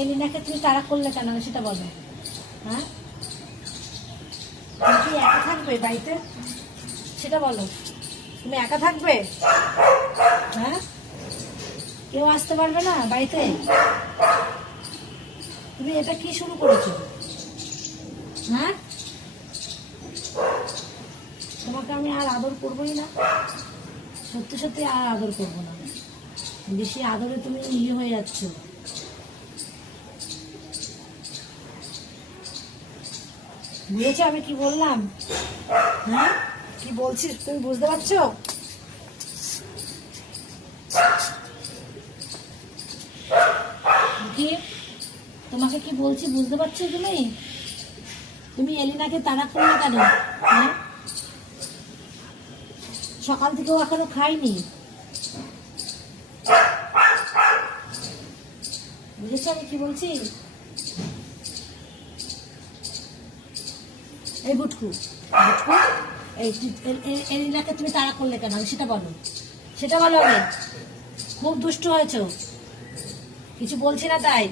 এলিনাকে তুমি তাড়া করলে কেন সেটা বলো। হ্যাঁ, তুমি কি একা থাকবে বাড়িতে সেটা বলো। তুমি একা থাকবে? হ্যাঁ, কেউ আসতে পারবে না বাড়িতে? তুমি এটা কি শুরু করেছো? হ্যাঁ, তোমাকে আমি আর আদর করবোই না, সত্যি সত্যি আর আদর করবো না। বেশি আদরে তুমি হয়ে যাচ্ছ। বুঝেছো আমি কি বললাম? হ্যাঁ, কি বলছি তুমি বুঝতে পারছো? কি তোমাকে কি বলছি বুঝতে পারছো তুমি? তুমি এলিনাকে তাড়া করলে কেন? হ্যাঁ, সকাল থেকেও এখনো খাইনি। বুঝেছো আমি কি বলছি? এই বুটকু বুটকু, এই এলিনাকে তুমি তাড়া করলে কেন সেটা বলো। সেটা বলো আগে। খুব দুষ্টু হয়েছো, কিছু বলছি না তাই।